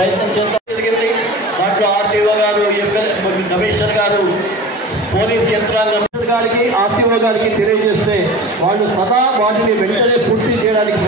ప్రయత్నం చేస్తాం జరిగింది. దాంట్లో ఆర్టీఓ గారు, కమిషనర్ గారు, పోలీస్ యంత్రాంగం గారికి, ఆర్టీఓ గారికి తెలియజేస్తే వాళ్ళు సదా వాటిని వెంటనే పూర్తి చేయడానికి